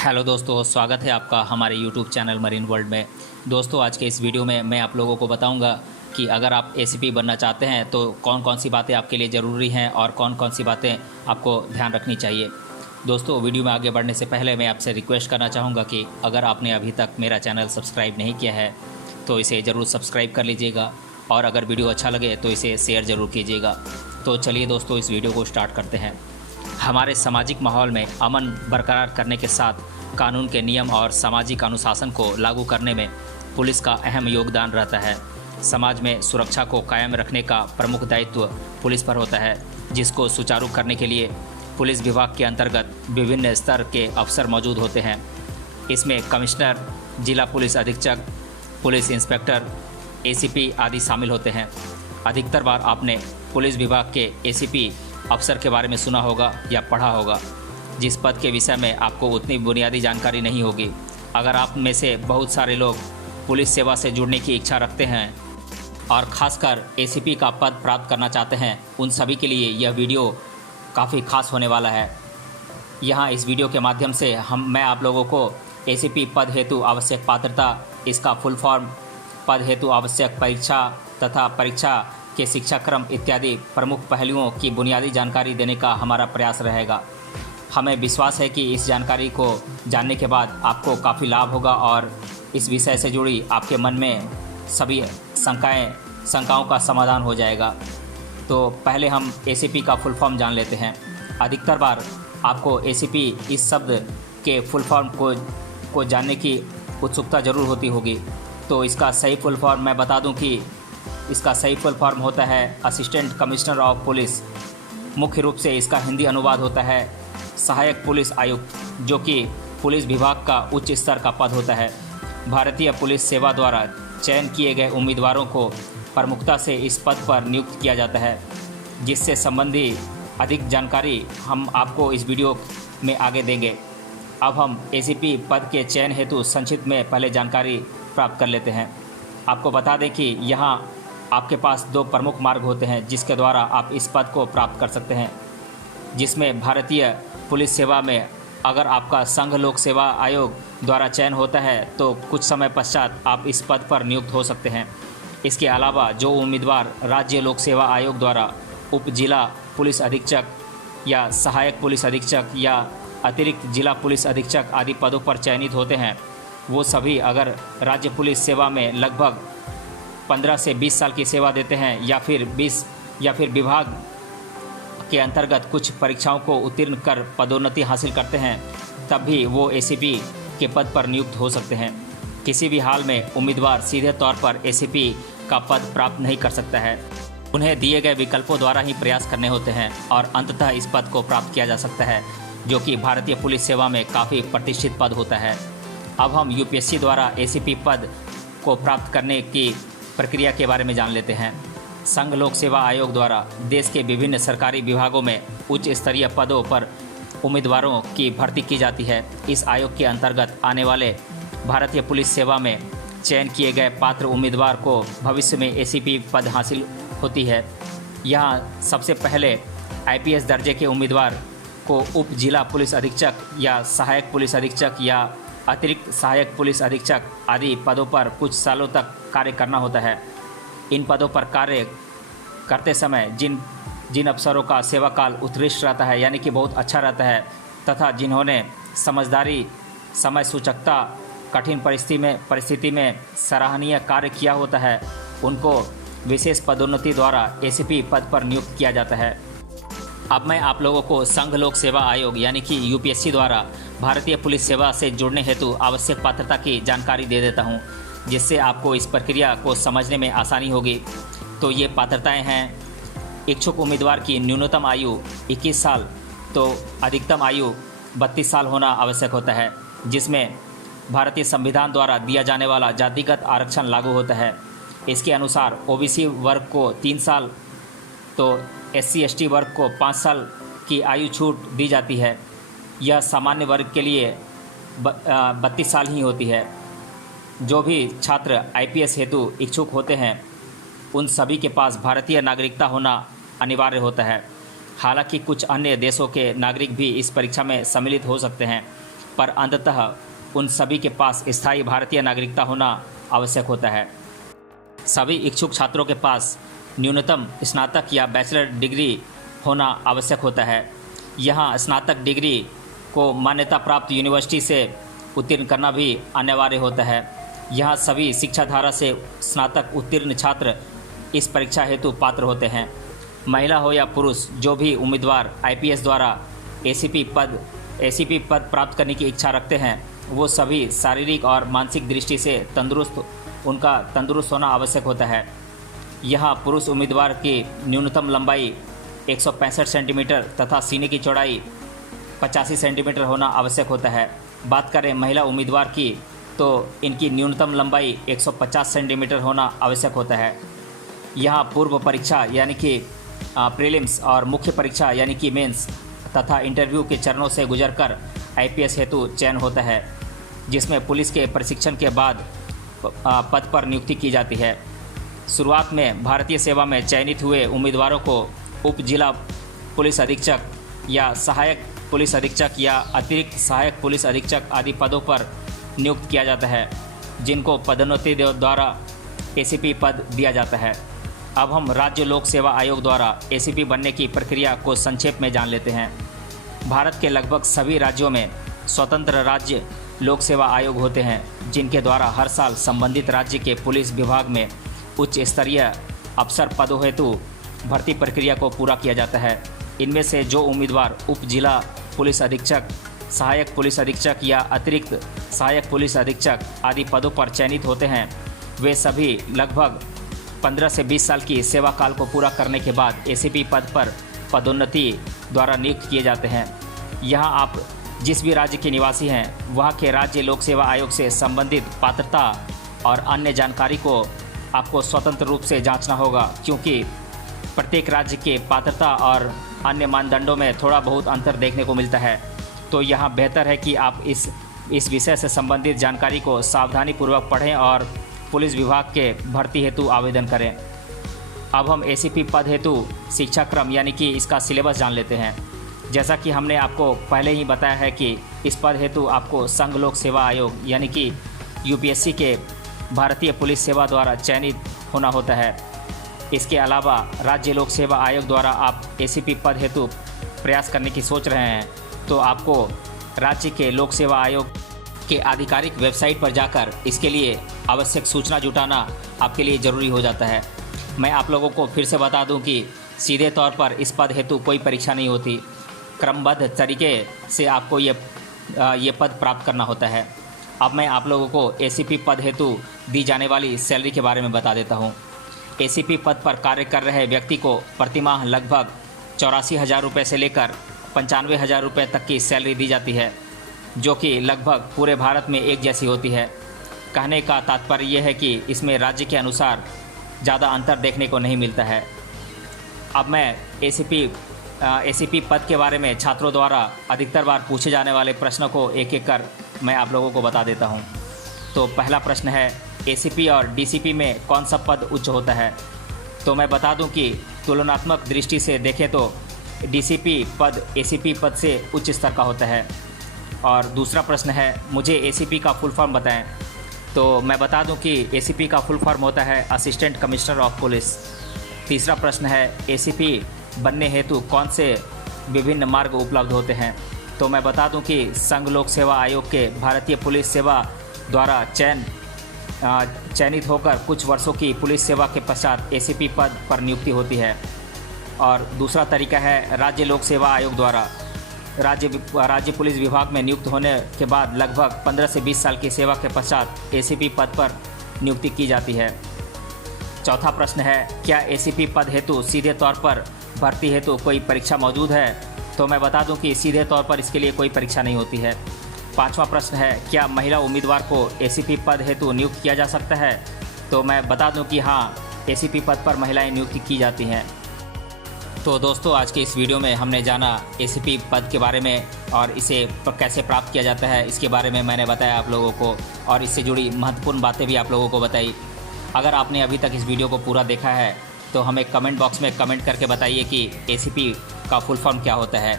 Hello दोस्तों, स्वागत है आपका हमारे यूट्यूब चैनल मरीन वर्ल्ड में। दोस्तों, आज के इस वीडियो में मैं आप लोगों को बताऊंगा कि अगर आप एसीपी बनना चाहते हैं तो कौन कौन सी बातें आपके लिए ज़रूरी हैं और कौन कौन सी बातें आपको ध्यान रखनी चाहिए। दोस्तों, वीडियो में आगे बढ़ने से पहले मैं आपसे रिक्वेस्ट करना चाहूँगा कि अगर आपने अभी तक मेरा चैनल सब्सक्राइब नहीं किया है तो इसे ज़रूर सब्सक्राइब कर लीजिएगा और अगर वीडियो अच्छा लगे तो इसे शेयर ज़रूर कीजिएगा। तो चलिए दोस्तों, इस वीडियो को स्टार्ट करते हैं। हमारे सामाजिक माहौल में अमन बरकरार करने के साथ कानून के नियम और सामाजिक अनुशासन को लागू करने में पुलिस का अहम योगदान रहता है। समाज में सुरक्षा को कायम रखने का प्रमुख दायित्व पुलिस पर होता है, जिसको सुचारू करने के लिए पुलिस विभाग के अंतर्गत विभिन्न स्तर के अफसर मौजूद होते हैं। इसमें कमिश्नर, जिला पुलिस अधीक्षक, पुलिस इंस्पेक्टर, एसीपी आदि शामिल होते हैं। अधिकतर बार आपने पुलिस विभाग के एसीपी अफसर के बारे में सुना होगा या पढ़ा होगा, जिस पद के विषय में आपको उतनी बुनियादी जानकारी नहीं होगी। अगर आप में से बहुत सारे लोग पुलिस सेवा से जुड़ने की इच्छा रखते हैं और ख़ासकर एसीपी का पद प्राप्त करना चाहते हैं, उन सभी के लिए यह वीडियो काफ़ी खास होने वाला है। यहाँ इस वीडियो के माध्यम से मैं आप लोगों को एसीपी पद हेतु आवश्यक पात्रता, इसका फुल फॉर्म, पद हेतु आवश्यक परीक्षा तथा परीक्षा के शिक्षाक्रम इत्यादि प्रमुख पहलुओं की बुनियादी जानकारी देने का हमारा प्रयास रहेगा। हमें विश्वास है कि इस जानकारी को जानने के बाद आपको काफ़ी लाभ होगा और इस विषय से जुड़ी आपके मन में सभी शंकाओं का समाधान हो जाएगा। तो पहले हम एसीपी का फुल फॉर्म जान लेते हैं। अधिकतर बार आपको एसीपी इस शब्द के फुल फॉर्म को जानने की उत्सुकता ज़रूर होती होगी। तो इसका सही फुल फॉर्म मैं बता दूं कि इसका सही फुल फॉर्म होता है असिस्टेंट कमिश्नर ऑफ पुलिस। मुख्य रूप से इसका हिंदी अनुवाद होता है सहायक पुलिस आयुक्त, जो कि पुलिस विभाग का उच्च स्तर का पद होता है। भारतीय पुलिस सेवा द्वारा चयन किए गए उम्मीदवारों को प्रमुखता से इस पद पर नियुक्त किया जाता है, जिससे संबंधी अधिक जानकारी हम आपको इस वीडियो में आगे देंगे। अब हम एसीपी पद के चयन हेतु संक्षिप्त में पहले जानकारी प्राप्त कर लेते हैं। आपको बता दें कि यहाँ आपके पास दो प्रमुख मार्ग होते हैं जिसके द्वारा आप इस पद को प्राप्त कर सकते हैं, जिसमें भारतीय पुलिस सेवा में अगर आपका संघ लोक सेवा आयोग द्वारा चयन होता है तो कुछ समय पश्चात आप इस पद पर नियुक्त हो सकते हैं। इसके अलावा जो उम्मीदवार राज्य लोक सेवा आयोग द्वारा उप जिला पुलिस अधीक्षक या सहायक पुलिस अधीक्षक या अतिरिक्त जिला पुलिस अधीक्षक आदि पदों पर चयनित होते हैं, वो सभी अगर राज्य पुलिस सेवा में लगभग 15 से 20 साल की सेवा देते हैं या फिर विभाग के अंतर्गत कुछ परीक्षाओं को उत्तीर्ण कर पदोन्नति हासिल करते हैं, तब भी वो एसीपी के पद पर नियुक्त हो सकते हैं। किसी भी हाल में उम्मीदवार सीधे तौर पर एसीपी का पद प्राप्त नहीं कर सकता है। उन्हें दिए गए विकल्पों द्वारा ही प्रयास करने होते हैं और अंततः इस पद को प्राप्त किया जा सकता है, जो कि भारतीय पुलिस सेवा में काफ़ी प्रतिष्ठित पद होता है। अब हम यूपीएससी द्वारा एसीपी पद को प्राप्त करने की प्रक्रिया के बारे में जान लेते हैं। संघ लोक सेवा आयोग द्वारा देश के विभिन्न सरकारी विभागों में उच्च स्तरीय पदों पर उम्मीदवारों की भर्ती की जाती है। इस आयोग के अंतर्गत आने वाले भारतीय पुलिस सेवा में चयन किए गए पात्र उम्मीदवार को भविष्य में एसीपी पद हासिल होती है। यहाँ सबसे पहले आईपीएस दर्जे के उम्मीदवार को उप जिला पुलिस अधीक्षक या सहायक पुलिस अधीक्षक या अतिरिक्त सहायक पुलिस अधीक्षक आदि पदों पर कुछ सालों तक कार्य करना होता है। इन पदों पर कार्य करते समय जिन अफसरों का सेवा काल उत्कृष्ट रहता है, यानी कि बहुत अच्छा रहता है, तथा जिन्होंने समझदारी, समय सूचकता, कठिन परिस्थिति में सराहनीय कार्य किया होता है, उनको विशेष पदोन्नति द्वारा एसीपी पद पर नियुक्त किया जाता है। अब मैं आप लोगों को संघ लोक सेवा आयोग यानी कि यूपीएससी द्वारा भारतीय पुलिस सेवा से जुड़ने हेतु आवश्यक पात्रता की जानकारी दे देता हूं, जिससे आपको इस प्रक्रिया को समझने में आसानी होगी। तो ये पात्रताएं हैं: इच्छुक उम्मीदवार की न्यूनतम आयु 21 साल तो अधिकतम आयु 32 साल होना आवश्यक होता है, जिसमें भारतीय संविधान द्वारा दिया जाने वाला जातिगत आरक्षण लागू होता है। इसके अनुसार ओबीसी वर्ग को 3 साल तो एससी एसटी वर्ग को 5 साल की आयु छूट दी जाती है। यह सामान्य वर्ग के लिए 32 साल ही होती है। जो भी छात्र आईपीएस हेतु इच्छुक होते हैं, उन सभी के पास भारतीय नागरिकता होना अनिवार्य होता है। हालांकि कुछ अन्य देशों के नागरिक भी इस परीक्षा में सम्मिलित हो सकते हैं। पर अंततः उन सभी के पास स्थायी भारतीय नागरिकता होना आवश्यक होता है। सभी इच्छुक छात्रों के पास न्यूनतम स्नातक या बैचलर डिग्री होना आवश्यक होता है। यहाँ स्नातक डिग्री को मान्यता प्राप्त यूनिवर्सिटी से उत्तीर्ण करना भी अनिवार्य होता है। यहाँ सभी शिक्षाधारा से स्नातक उत्तीर्ण छात्र इस परीक्षा हेतु पात्र होते हैं। महिला हो या पुरुष, जो भी उम्मीदवार आईपीएस द्वारा एसीपी पद प्राप्त करने की इच्छा रखते हैं, वो सभी शारीरिक और मानसिक दृष्टि से तंदुरुस्त होना आवश्यक होता है। यहाँ पुरुष उम्मीदवार की न्यूनतम लंबाई 165 सेंटीमीटर तथा सीने की चौड़ाई 85 सेंटीमीटर होना आवश्यक होता है। बात करें महिला उम्मीदवार की, तो इनकी न्यूनतम लंबाई 150 सेंटीमीटर होना आवश्यक होता है। यहाँ पूर्व परीक्षा यानी कि प्रीलिम्स और मुख्य परीक्षा यानी कि मेंस तथा इंटरव्यू के चरणों से गुजरकर आईपीएस हेतु चयन होता है, जिसमें पुलिस के प्रशिक्षण के बाद पद पर नियुक्ति की जाती है। शुरुआत में भारतीय सेवा में चयनित हुए उम्मीदवारों को उप जिला पुलिस अधीक्षक या सहायक पुलिस अधीक्षक या अतिरिक्त सहायक पुलिस अधीक्षक आदि पदों पर नियुक्त किया जाता है, जिनको पदोन्नति द्वारा एसीपी पद दिया जाता है। अब हम राज्य लोक सेवा आयोग द्वारा एसीपी बनने की प्रक्रिया को संक्षेप में जान लेते हैं। भारत के लगभग सभी राज्यों में स्वतंत्र राज्य लोक सेवा आयोग होते हैं, जिनके द्वारा हर साल संबंधित राज्य के पुलिस विभाग में उच्च स्तरीय अफसर पदों हेतु भर्ती प्रक्रिया को पूरा किया जाता है। इनमें से जो उम्मीदवार उप जिला पुलिस अधीक्षक, सहायक पुलिस अधीक्षक या अतिरिक्त सहायक पुलिस अधीक्षक आदि पदों पर चयनित होते हैं, वे सभी लगभग 15 से 20 साल की सेवा काल को पूरा करने के बाद एसीपी पद पर पदोन्नति द्वारा नियुक्त किए जाते हैं। यहाँ आप जिस भी राज्य के निवासी हैं, वहाँ के राज्य लोक सेवा आयोग से संबंधित पात्रता और अन्य जानकारी को आपको स्वतंत्र रूप से जांचना होगा, क्योंकि प्रत्येक राज्य के पात्रता और अन्य मानदंडों में थोड़ा बहुत अंतर देखने को मिलता है। तो यहाँ बेहतर है कि आप इस विषय से संबंधित जानकारी को सावधानीपूर्वक पढ़ें और पुलिस विभाग के भर्ती हेतु आवेदन करें। अब हम एसीपी पद हेतु शिक्षा क्रम यानी कि इसका सिलेबस जान लेते हैं। जैसा कि हमने आपको पहले ही बताया है कि इस पद हेतु आपको संघ लोक सेवा आयोग यानी कि यूपीएससी के भारतीय पुलिस सेवा द्वारा चयनित होना होता है। इसके अलावा राज्य लोक सेवा आयोग द्वारा आप एसीपी पद हेतु प्रयास करने की सोच रहे हैं, तो आपको राज्य के लोक सेवा आयोग के आधिकारिक वेबसाइट पर जाकर इसके लिए आवश्यक सूचना जुटाना आपके लिए ज़रूरी हो जाता है। मैं आप लोगों को फिर से बता दूं कि सीधे तौर पर इस पद हेतु कोई परीक्षा नहीं होती, क्रमबद्ध तरीके से आपको ये पद प्राप्त करना होता है। अब मैं आप लोगों को एसीपी पद हेतु दी जाने वाली सैलरी के बारे में बता देता हूं। एसीपी पद पर कार्य कर रहे व्यक्ति को प्रतिमाह लगभग 84,000 रुपये से लेकर 95,000 रुपये तक की सैलरी दी जाती है, जो कि लगभग पूरे भारत में एक जैसी होती है। कहने का तात्पर्य यह है कि इसमें राज्य के अनुसार ज़्यादा अंतर देखने को नहीं मिलता है। अब मैं एसीपी पद के बारे में छात्रों द्वारा अधिकतर बार पूछे जाने वाले प्रश्नों को एक एक कर मैं आप लोगों को बता देता हूं। तो पहला प्रश्न है, एसीपी और डीसीपी में कौन सा पद उच्च होता है? तो मैं बता दूं कि तुलनात्मक दृष्टि से देखें तो डीसीपी पद एसीपी पद से उच्च स्तर का होता है। और दूसरा प्रश्न है, मुझे एसीपी का फुल फॉर्म बताएं। तो मैं बता दूं कि एसीपी का फुल फॉर्म होता है असिस्टेंट कमिश्नर ऑफ पुलिस। तीसरा प्रश्न है, एसीपी बनने हेतु कौन से विभिन्न मार्ग उपलब्ध होते हैं? तो मैं बता दूं कि संघ लोक सेवा आयोग के भारतीय पुलिस सेवा द्वारा चयनित होकर कुछ वर्षों की पुलिस सेवा के पश्चात एसीपी पद पर नियुक्ति होती है। और दूसरा तरीका है राज्य लोक सेवा आयोग द्वारा राज्य पुलिस विभाग में नियुक्त होने के बाद लगभग 15 से 20 साल की सेवा के पश्चात एसीपी पद पर नियुक्ति की जाती है। चौथा प्रश्न है, क्या एसीपी पद हेतु सीधे तौर पर भर्ती हेतु कोई परीक्षा मौजूद है? तो मैं बता दूं कि सीधे तौर पर इसके लिए कोई परीक्षा नहीं होती है। पांचवा प्रश्न है, क्या महिला उम्मीदवार को एसीपी पद हेतु नियुक्त किया जा सकता है? तो मैं बता दूं कि हाँ, एसीपी पद पर महिलाएं नियुक्त की जाती हैं। तो दोस्तों, आज के इस वीडियो में हमने जाना एसीपी पद के बारे में और इसे कैसे प्राप्त किया जाता है, इसके बारे में मैंने बताया आप लोगों को और इससे जुड़ी महत्वपूर्ण बातें भी आप लोगों को बताई। अगर आपने अभी तक इस वीडियो को पूरा देखा है तो हमें कमेंट बॉक्स में कमेंट करके बताइए कि एसीपी का फुल फॉर्म क्या होता है।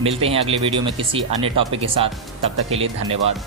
मिलते हैं अगले वीडियो में किसी अन्य टॉपिक के साथ, तब तक के लिए धन्यवाद।